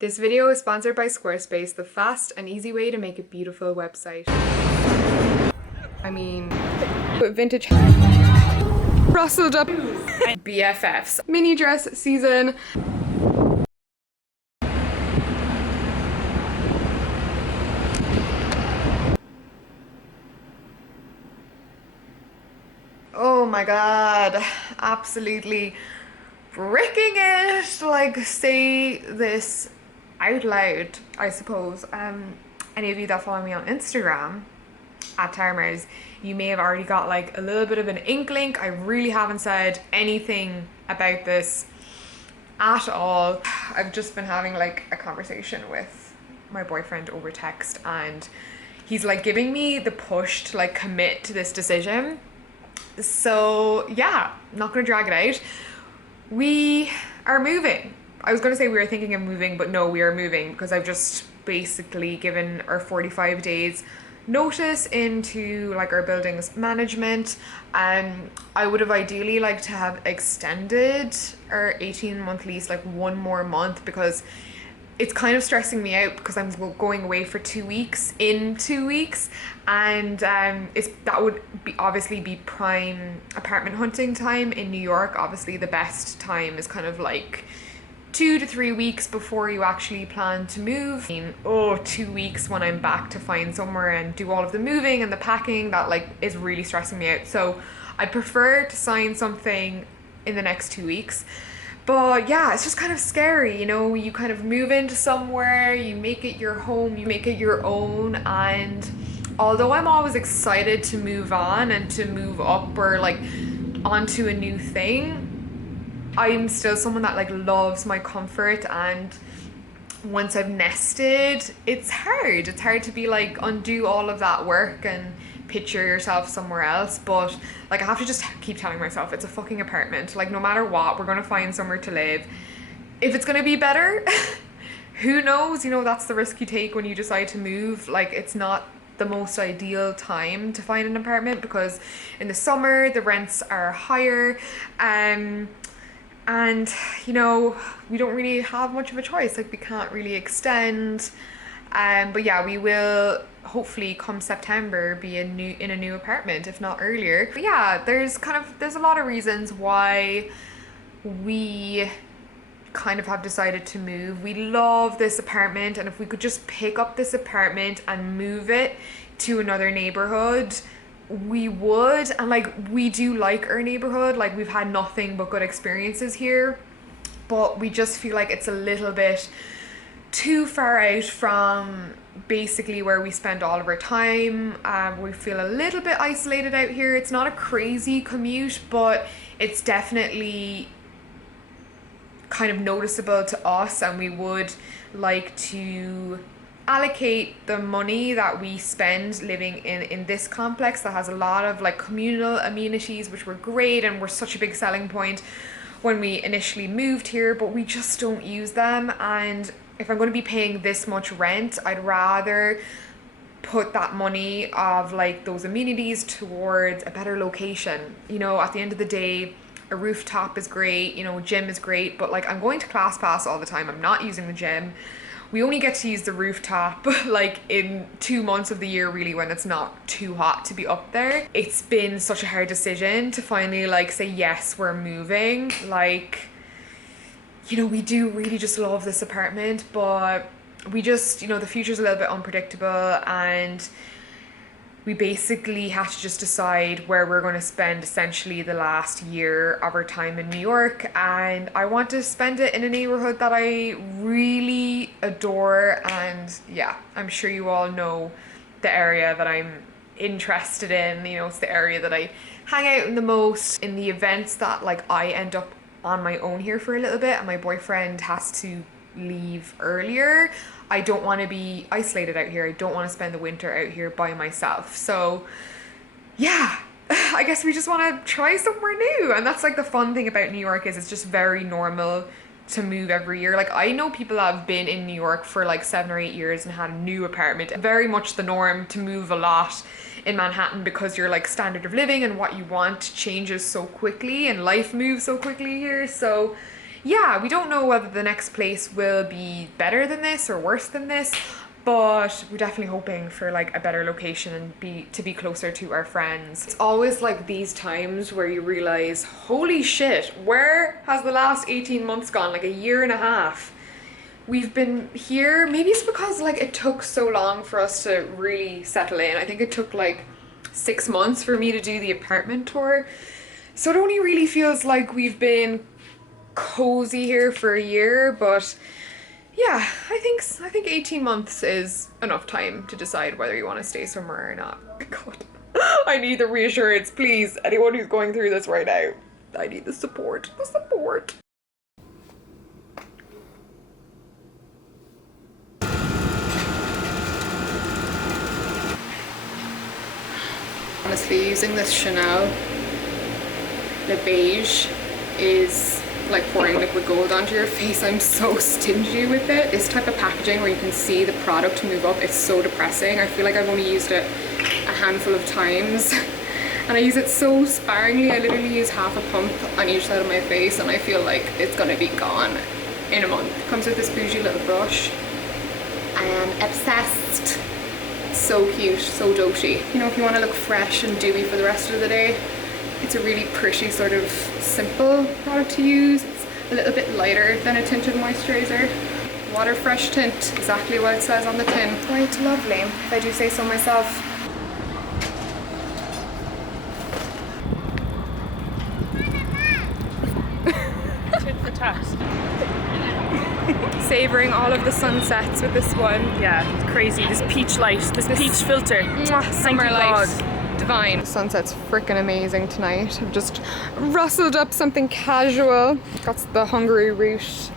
This video is sponsored by Squarespace, the fast and easy way to make a beautiful website. I mean, vintage rustled up BFFs. Mini dress season. Oh my god, absolutely breaking it. Like, say this out loud, I suppose. Any of you that follow me on Instagram at Tarmers, you may have already got like a little bit of an inkling. I really haven't said anything about this at all. I've just been having like a conversation with my boyfriend over text, and he's like giving me the push to like commit to this decision. So yeah, I'm not gonna drag it out. We are moving. I was gonna say we were thinking of moving, but no, we are moving because I've just basically given our 45 days notice into like our building's management. I would have ideally liked to have extended our 18-month lease like one more month, because it's kind of stressing me out because I'm going away for 2 weeks in 2 weeks, and that would be obviously be prime apartment hunting time in New York. Obviously the best time is kind of like 2 to 3 weeks before you actually plan to move. I mean, 2 weeks when I'm back to find somewhere and do all of the moving and the packing, that like is really stressing me out. So I'd prefer to sign something in the next 2 weeks. But yeah, it's just kind of scary, you know, you kind of move into somewhere, you make it your home, you make it your own, and although I'm always excited to move on and to move up or like onto a new thing, I'm still someone that like loves my comfort, and once I've nested, it's hard. It's hard to be like undo all of that work and picture yourself somewhere else. But like I have to just keep telling myself it's a fucking apartment. Like no matter what, we're gonna find somewhere to live. If it's gonna be better, who knows? You know, that's the risk you take when you decide to move. Like it's not the most ideal time to find an apartment because in the summer the rents are higher, and you know, we don't really have much of a choice. Like we can't really extend. But yeah, we will hopefully come September be in a new apartment, if not earlier. But yeah, there's a lot of reasons why we kind of have decided to move. We love this apartment, and if we could just pick up this apartment and move it to another neighborhood, we would. And like we do like our neighborhood, like we've had nothing but good experiences here, but we just feel like it's a little bit too far out from basically where we spend all of our time. We feel a little bit isolated out here. It's not a crazy commute, but it's definitely kind of noticeable to us, and we would like to allocate the money that we spend living in this complex that has a lot of like communal amenities, which were great and were such a big selling point when we initially moved here, but we just don't use them. And if I'm going to be paying this much rent, I'd rather put that money of like those amenities towards a better location. You know, at the end of the day, a rooftop is great, you know, gym is great, but like I'm going to ClassPass all the time. I'm not using the gym. We only get to use the rooftop like in 2 months of the year, really, when it's not too hot to be up there. It's been such a hard decision to finally like say yes, we're moving. Like, you know, we do really just love this apartment, but we just, you know, the future's a little bit unpredictable, and we basically have to just decide where we're going to spend essentially the last year of our time in New York. And I want to spend it in a neighborhood that I really adore, and yeah, I'm sure you all know the area that I'm interested in. You know, it's the area that I hang out in the most. In the events that like I end up on my own here for a little bit and my boyfriend has to leave earlier, I don't want to be isolated out here. I don't want to spend the winter out here by myself. So yeah, I guess we just want to try somewhere new. And that's like the fun thing about New York, is it's just very normal to move every year. Like I know people that have been in New York for like 7 or 8 years and had a new apartment. Very much the norm to move a lot in Manhattan, because your like standard of living and what you want changes so quickly and life moves so quickly here. So yeah, we don't know whether the next place will be better than this or worse than this, but we're definitely hoping for like a better location and to be closer to our friends. It's always like these times where you realize, holy shit, where has the last 18 months gone? Like a year and a half. We've been here, maybe it's because like it took so long for us to really settle in. I think it took like 6 months for me to do the apartment tour. So it only really feels like we've been cozy here for a year, but yeah, I think 18 months is enough time to decide whether you want to stay somewhere or not. God, I need the reassurance, please. Anyone who's going through this right now, I need the support. The support. Honestly, using this Chanel, the beige is like pouring liquid gold onto your face. I'm so stingy with it. This type of packaging where you can see the product move up, it's so depressing. I feel like I've only used it a handful of times and I use it so sparingly. I literally use half a pump on each side of my face and I feel like it's gonna be gone in a month. It comes with this bougie little brush. I am obsessed. So cute, so doty. You know, if you want to look fresh and dewy for the rest of the day, it's a really pretty sort of simple product to use. It's a little bit lighter than a tinted moisturizer. Water fresh tint, exactly what it says on the tin. Quite lovely, if I do say so myself. Tit for tat. Savouring all of the sunsets with this one. Yeah, it's crazy. This peach light, this peach filter. Summer light. God. Divine. The sunset's freaking amazing tonight. I've just rustled up something casual. Got the Hungary root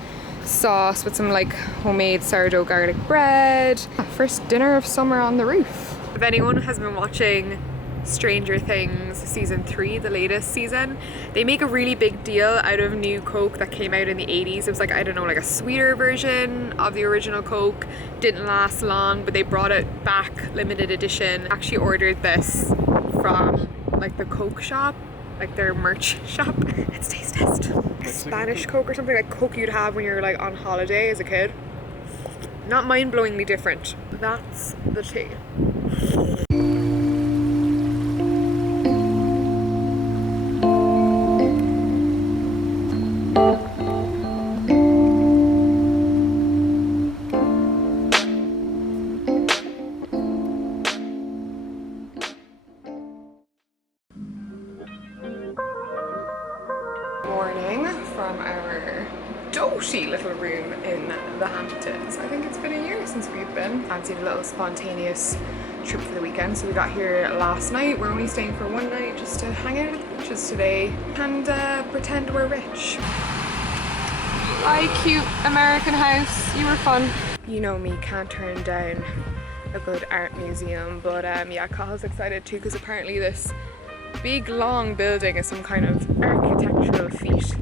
sauce with some like homemade sourdough garlic bread. First dinner of summer on the roof. If anyone has been watching Stranger Things season 3, the latest season, they make a really big deal out of new Coke that came out in the 80s. It was like, I don't know, like a sweeter version of the original Coke. Didn't last long, but they brought it back, limited edition. Actually ordered this from like the Coke shop, like their merch shop. It's taste test. Spanish Coke or something, like Coke you'd have when you're like on holiday as a kid. Not mind-blowingly different. That's the tea. Morning from our doty little room in the Hamptons. I think it's been a year since we've been. Fancied a little spontaneous trip for the weekend, so we got here last night. We're only staying for one night just to hang out at the beaches today and pretend we're rich. Hi, cute American house. You were fun. You know me, can't turn down a good art museum, but yeah, Kyle's excited too because apparently this big long building is some kind of architectural feat.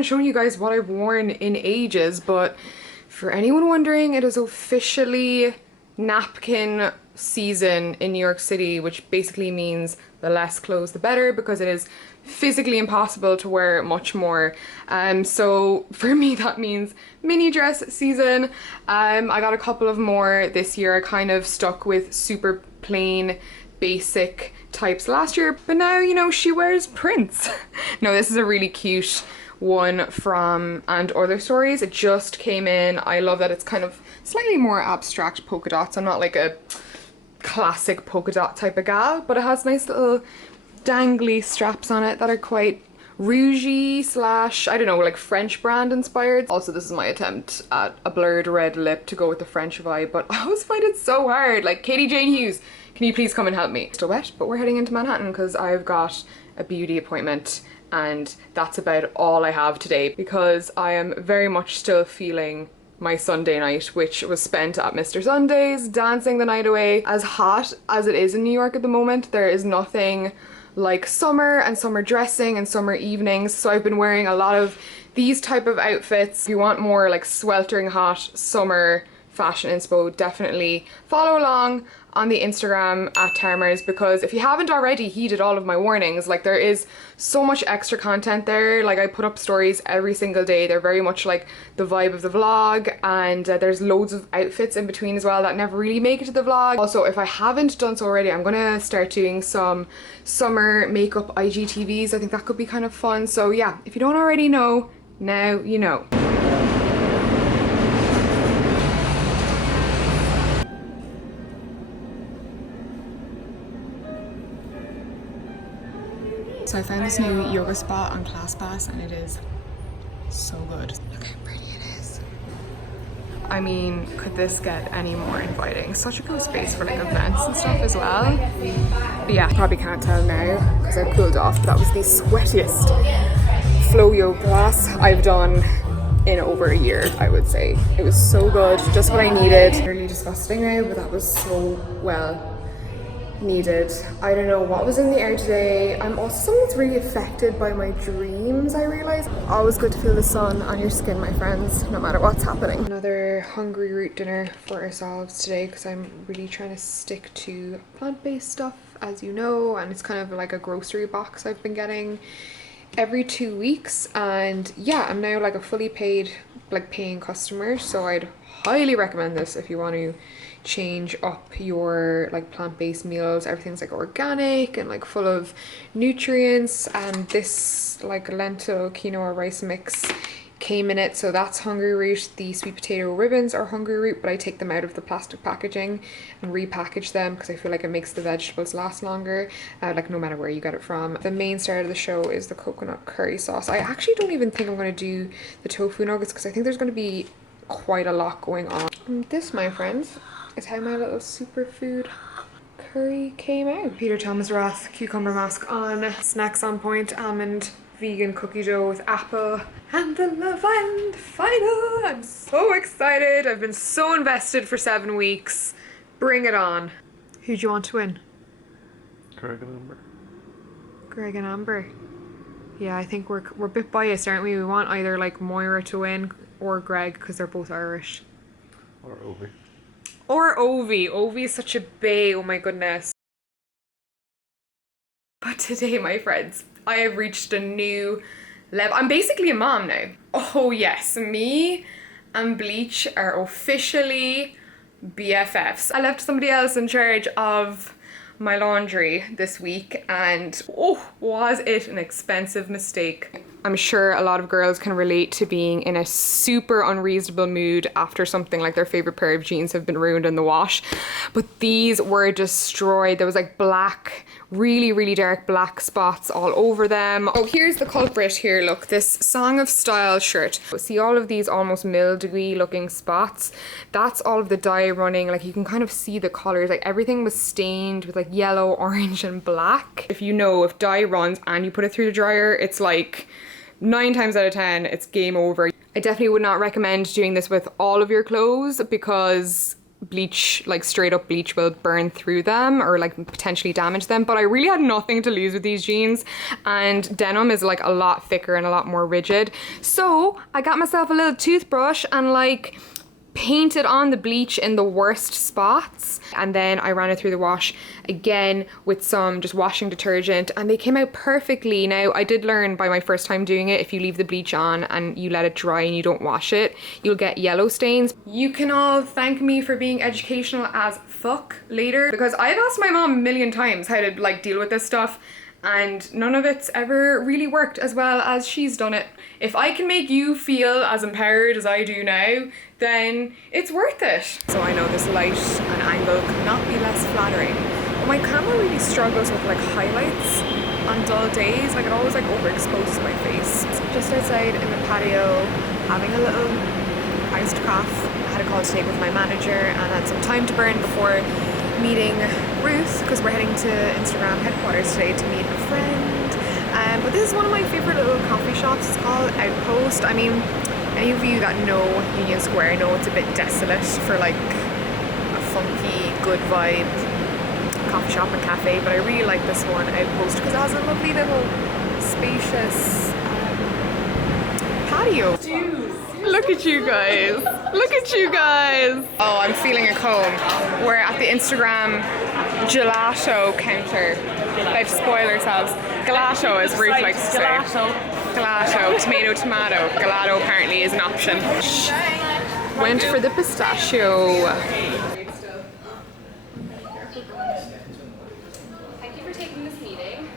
haven't shown you guys what I've worn in ages, but for anyone wondering, it is officially napkin season in New York City, which basically means the less clothes the better, because it is physically impossible to wear much more. So for me that means mini dress season. I got a couple of more this year. I kind of stuck with super plain basic types last year, but now, you know, she wears prints. No, this is a really cute one from And Other Stories. It just came in. I love that it's kind of slightly more abstract polka dots. I'm not like a classic polka dot type of gal, but it has nice little dangly straps on it that are quite rougey slash, I don't know, like French brand inspired. Also, this is my attempt at a blurred red lip to go with the French vibe, but I always find it so hard. Like, Katie Jane Hughes, can you please come and help me? Still wet, but we're heading into Manhattan because I've got a beauty appointment, and that's about all I have today because I am very much still feeling my Sunday night, which was spent at Mr. Sunday's, dancing the night away. As hot as it is in New York at the moment, there is nothing like summer and summer dressing and summer evenings, so I've been wearing a lot of these type of outfits. If you want more like sweltering hot summer fashion inspo, definitely follow along on the Instagram at Termers, because if you haven't already heeded all of my warnings, like there is so much extra content there. Like I put up stories every single day. They're very much like the vibe of the vlog, and there's loads of outfits in between as well that never really make it to the vlog. Also, if I haven't done so already, I'm gonna start doing some summer makeup IGTVs. I think that could be kind of fun. So yeah, if you don't already know, now you know. So I found this new yoga spot on ClassPass and it is so good. Look how pretty it is. I mean, could this get any more inviting? Such a cool space for like events and stuff as well. But yeah, probably can't tell now because I've cooled off, but that was the sweatiest flow yoga class I've done in over a year, I would say. It was so good, just what I needed. Really disgusting now, but that was so well needed. I don't know what was in the air today. I'm also someone that's really affected by my dreams, I realise. Always good to feel the sun on your skin, my friends, no matter what's happening. Another hungry root dinner for ourselves today because I'm really trying to stick to plant-based stuff, as you know, and it's kind of like a grocery box I've been getting every 2 weeks. And yeah, I'm now like a fully paid, like paying customer, so I'd highly recommend this if you want to change up your like plant-based meals. Everything's like organic and like full of nutrients, and this like lentil quinoa rice mix came in it, so that's hungry root. The sweet potato ribbons are hungry root, but I take them out of the plastic packaging and repackage them because I feel like it makes the vegetables last longer, like no matter where you get it from. The main star of the show is the coconut curry sauce. I actually don't even think I'm going to do the tofu nuggets because I think there's going to be quite a lot going on. And this, my friends, is how my little superfood curry came out. Peter Thomas Roth cucumber mask on, snacks on point, almond vegan cookie dough with apple, and the Love Island final. I'm so excited. I've been so invested for 7 weeks. Bring it on. Who do you want to win? Greg and Amber. Greg and Amber. Yeah, I think we're a bit biased, aren't we? We want either like Moira to win or Greg because they're both Irish. Or Ovi. Or Ovi. Ovi is such a bae, oh my goodness. But today, my friends, I have reached a new level. I'm basically a mom now. Oh yes, me and Bleach are officially BFFs. I left somebody else in charge of my laundry this week, and oh, was it an expensive mistake. I'm sure a lot of girls can relate to being in a super unreasonable mood after something like their favorite pair of jeans have been ruined in the wash, but these were destroyed. There was like black, really dark black spots all over them. Oh, here's the culprit here. Look, this Song of Style shirt. See all of these almost mildewy looking spots? That's all of the dye running. Like you can kind of see the colors, like everything was stained with like yellow, orange and black. If you know, if dye runs and you put it through the dryer, it's like 9 times out of 10 it's game over. I definitely would not recommend doing this with all of your clothes because bleach, like straight up bleach, will burn through them or like potentially damage them. But I really had nothing to lose with these jeans, and denim is like a lot thicker and a lot more rigid. So I got myself a little toothbrush and like painted on the bleach in the worst spots, and then I ran it through the wash again with some just washing detergent, and they came out perfectly. Now I did learn by my first time doing it, if you leave the bleach on and you let it dry and you don't wash it, you'll get yellow stains. You can all thank me for being educational as fuck later, because I've asked my mom a million times how to like deal with this stuff, and none of it's ever really worked as well as she's done it. If I can make you feel as empowered as I do now, then it's worth it. So I know this light and angle could not be less flattering, but my camera really struggles with like highlights on dull days. Like it always like overexposes my face. Just outside in the patio, having a little iced coffee. I had a call to take with my manager and had some time to burn before meeting Ruth, because we're heading to Instagram headquarters today to meet a friend. But this is one of my favorite little coffee shops. It's called Outpost. I mean, any of you that know Union Square know it's a bit desolate for like a funky, good vibe coffee shop and cafe, but I really like this one, Outpost, because it has a lovely little spacious patio. Look at you guys. Look at you guys. Oh, I'm feeling a comb. We're at the Instagram gelato counter. Let's spoil ourselves. Gelato, as Ruth likes to say. Gelato, tomato. Gelato apparently is an option. Went for the pistachio. Thank you for taking this meeting.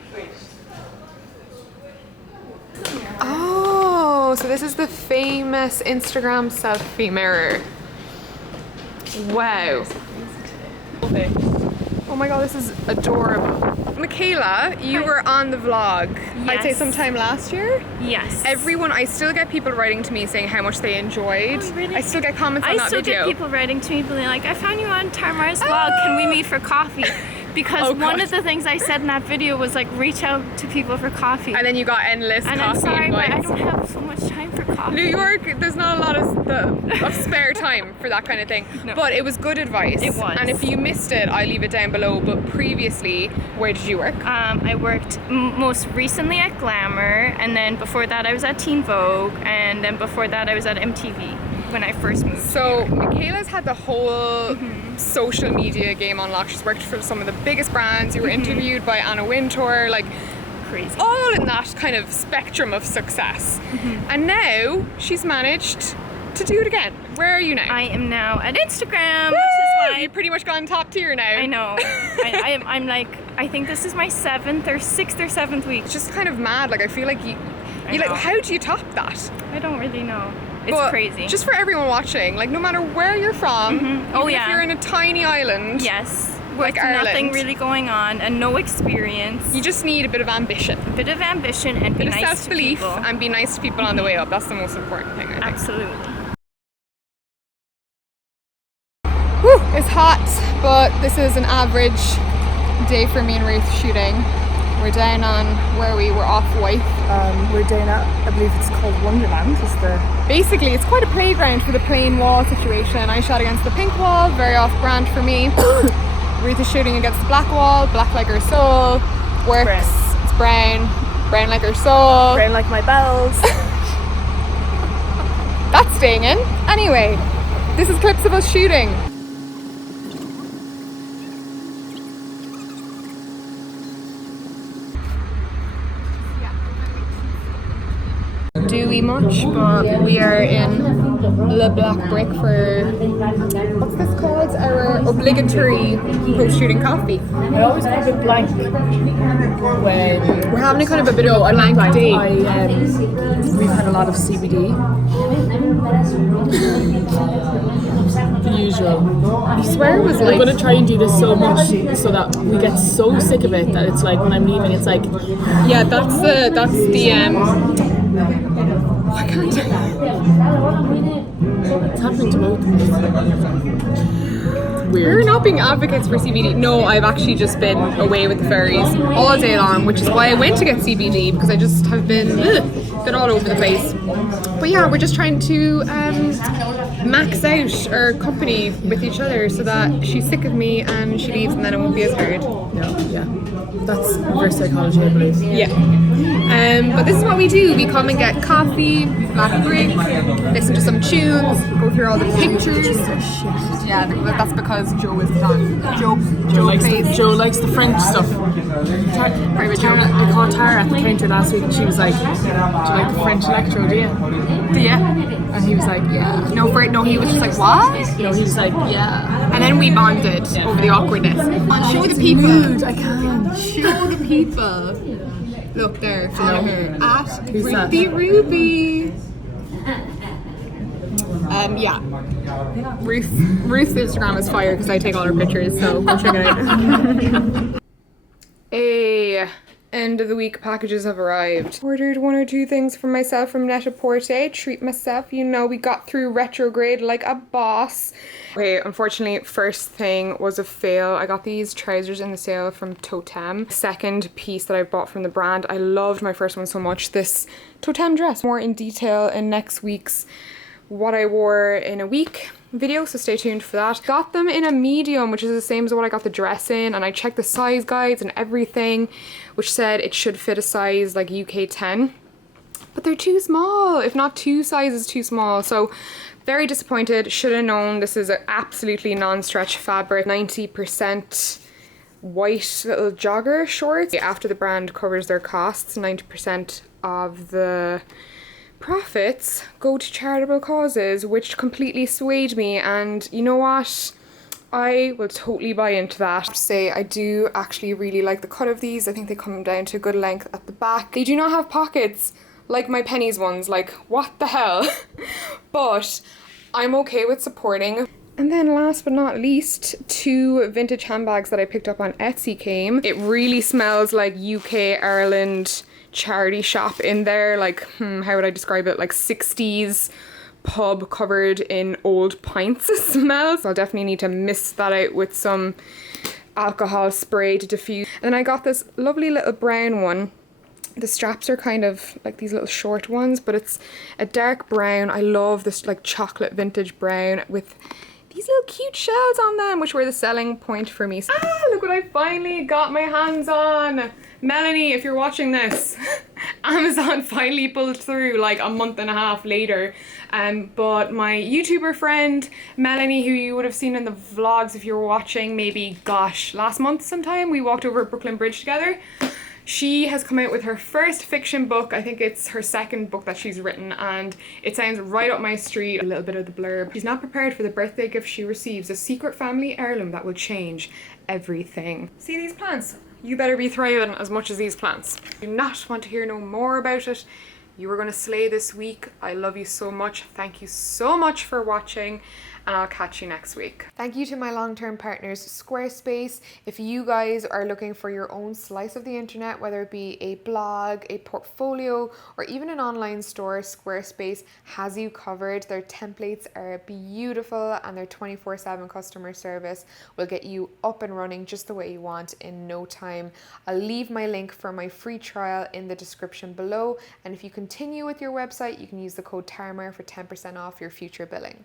Oh, so this is the famous Instagram selfie mirror. Wow. Oh my god, this is adorable. Michaela, you were on the vlog, Yes. I'd say sometime last year. Yes. I still get people writing to me saying how much they enjoyed. Oh, really? I still get comments on I that still video. get people writing to me being like, I found you on Tamara's vlog, can we meet for coffee? Because Oh, one God. of the things I said in that video was like, reach out to people for coffee. And then you got endless And coffee I'm sorry, but I invites. don't have so much time for coffee. New York, there's not a lot of spare time for that kind of thing. No. But it was good advice. It was. And if you missed it, I'll leave it down below. But previously, where did you work? I worked most recently at Glamour, and then before that I was at Teen Vogue, and then before that I was at MTV when I first moved. So Michaela's had the whole social media game on lock. She's worked for some of the biggest brands. You were interviewed by Anna Wintour, like Crazy. all in that kind of spectrum of success. And now she's managed to do it again. Where are you now? I am now at Instagram, Woo! which is why You've pretty much gone top tier now. I know. I'm like, I think this is my 6th or 7th week. It's just kind of mad. Like I feel like you like, know. how do you top that? I don't really know. It's But crazy. Just for everyone watching, like no matter where you're from, Oh, even yeah. if you're in a tiny island, yes. like With Ireland, nothing really going on and no experience. you just need a bit of ambition, A bit of ambition and be bit of nice to self-belief, people. and be nice to people on the way up. That's the most important thing, I think. Absolutely. Whew, it's hot, but this is an average day for me and Ruth shooting. We're down on where we were off White. We're down at, I believe it's called Wonderland, is the... Basically, it's quite a playground for the plain wall situation. I shot against the pink wall, very off brand for me. Ruth is shooting against the black wall, black like her soul. Works, Brown. it's brown like her soul. Brown like my bells. That's staying in. Anyway, this is clips of us shooting. Dewy much, but we are in Le Black Brick for, what's this called? Our obligatory post-shooting coffee. I always have a blank when... We're having a kind of a bit of a blank day. We've had a lot of CBD. The usual. I swear it was We're like, going to try and do this so much so that we get so sick of it that it's like when I'm leaving it's like... yeah, that's the I can't. It's happening to both of us. We're Weird. not being advocates for CBD. No, I've actually just been away with the fairies all day long, which is why I went to get CBD, because I just have been all over the place. But yeah, we're just trying to max out our company with each other so that she's sick of me and she leaves and then it won't be as hard. No, yeah. That's reverse psychology, I believe. Yeah. But this is what we do. We come and get coffee, black brick, listen to some tunes, go through all the pictures. Yeah, that's because Joe is done. Joe plays. Joe likes the French stuff. Private Joe. I caught Tara at the counter last week and she was like, "Do you like the French electro, do you?" Yeah. And he was like, "Yeah." No, he was just like, what? No, he was like, "Yeah." And then we bonded over the awkwardness. Show the people. Rude, I can't. Show the people. Look there, follow her at Who's that? Ruby Ruby. Yeah. Ruth's Instagram is fire because I take all her pictures, so go check it out. Hey, end of the week packages have arrived. Ordered 1 or 2 things for myself from Net-a-Porter. Treat myself, you know, we got through retrograde like a boss. Okay, unfortunately, first thing was a fail. I got these trousers in the sale from Totem. Second piece that I bought from the brand. I loved my first one so much. This Totem dress. More in detail in next week's what I wore in a week video, so stay tuned for that. Got them in a medium, which is the same as what I got the dress in, and I checked the size guides and everything, which said it should fit a size like UK 10, but they're too small, if not 2 sizes too small. So very disappointed. Should have known. This is an absolutely non-stretch fabric, 90% white little jogger shorts. After the brand covers their costs, 90% of the profits go to charitable causes, which completely swayed me, and you know what? I will totally buy into that. I have to say, I do actually really like the cut of these. I think they come down to a good length at the back. They do not have pockets like my pennies ones, like what the hell? But I'm okay with supporting. And then last but not least, 2 vintage handbags that I picked up on Etsy came. It really smells like UK, Ireland charity shop in there, like how would I describe it, like 60s pub covered in old pints smell. So I'll definitely need to mist that out with some alcohol spray to diffuse. And then I got this lovely little brown one. The straps are kind of like these little short ones, but it's a dark brown. I love this like chocolate vintage brown with these little cute shells on them, which were the selling point for me. Look what I finally got my hands on. Melanie, if you're watching this, Amazon finally pulled through like a month and a half later. But my YouTuber friend, Melanie, who you would have seen in the vlogs if you were watching, maybe, gosh, last month sometime, we walked over Brooklyn Bridge together. She has come out with her first fiction book. I think it's her second book that she's written, and it sounds right up my street. A little bit of the blurb. She's not prepared for the birthday gift she receives, a secret family heirloom that will change everything. See these plants? You better be thriving as much as these plants. Do not want to hear no more about it. You are going to slay this week. I love you so much. Thank you so much for watching, and I'll catch you next week. Thank you to my long-term partners, Squarespace. If you guys are looking for your own slice of the internet, whether it be a blog, a portfolio, or even an online store, Squarespace has you covered. Their templates are beautiful, and their 24/7 customer service will get you up and running just the way you want in no time. I'll leave my link for my free trial in the description below, and if you continue with your website, you can use the code TARMER for 10% off your future billing.